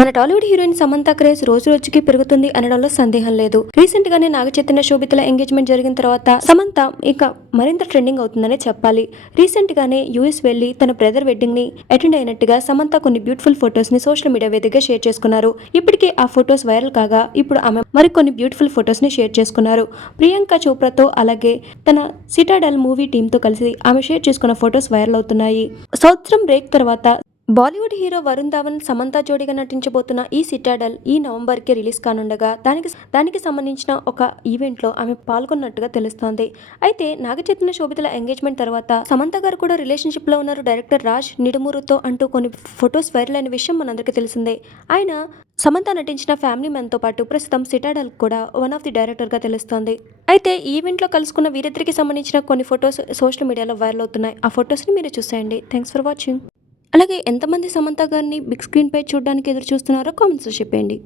మన Tollywood heroine Samantha craze రోజు రోజుకి పెరుగుతుంది అనడంలో సందేహం లేదు. రీసెంట్ గానే నాగ చైతన్య శోభితల ఎంగేజ్మెంట్ జరిగిన తర్వాత సమంత ఇక మరింత ట్రెండింగ్ అవుతుందనే చెప్పాలి. రీసెంట్ గానే యూఎస్ వెళ్ళి తన బ్రదర్ వెడ్డింగ్ని అటెండ్ అయినట్టుగా సమంత కొన్ని బ్యూటిఫుల్ ఫొటోస్ని సోషల్ మీడియా వేదికగా షేర్ చేసుకున్నారు. ఇప్పటికే ఆ ఫొటోస్ వైరల్ కాగా ఇప్పుడు ఆమె మరికొన్ని బ్యూటిఫుల్ ఫొటోస్ని షేర్ చేసుకున్నారు. ప్రియాంక చోప్రాతో అలాగే తన సిటాడల్ మూవీ టీమ్తో కలిసి ఆమె షేర్ చేసుకున్న ఫొటోస్ వైరల్ అవుతున్నాయి. సంవత్సరం బ్రేక్ తర్వాత బాలీవుడ్ హీరో వరుణ్ ధావన్ సమంత జోడిగా నటించబోతున్న ఈ సిటాడల్ ఈ నవంబర్కి రిలీజ్ కానుండగా దానికి దానికి సంబంధించిన ఒక ఈవెంట్లో ఆమె పాల్గొన్నట్టుగా తెలుస్తోంది. అయితే నాగచైతన్య శోభితల ఎంగేజ్మెంట్ తర్వాత సమంత గారు కూడా రిలేషన్షిప్లో ఉన్నారు. డైరెక్టర్ రాజ్ నిడుమూరుతో అంటూ కొన్ని ఫొటోస్ వైరల్ అయిన విషయం మనందరికీ తెలిసిందే. ఆయన సమంత నటించిన ఫ్యామిలీ మ్యాన్తో పాటు ప్రస్తుతం సిటాడల్ కూడా వన్ ఆఫ్ ది డైరెక్టర్గా తెలుస్తోంది. అయితే ఈవెంట్లో కలుసుకున్న వీరిద్దరికి సంబంధించిన కొన్ని ఫొటోస్ సోషల్ మీడియాలో వైరల్ అవుతున్నాయి. ఆ ఫొటోస్ని మీరు చూసేయండి. Thanks for watching. అలాగే ఎంతమంది సమంత గారిని బిగ్ స్క్రీన్ పై చూడడానికి ఎదురు చూస్తున్నారో కామెంట్స్లో చెప్పండి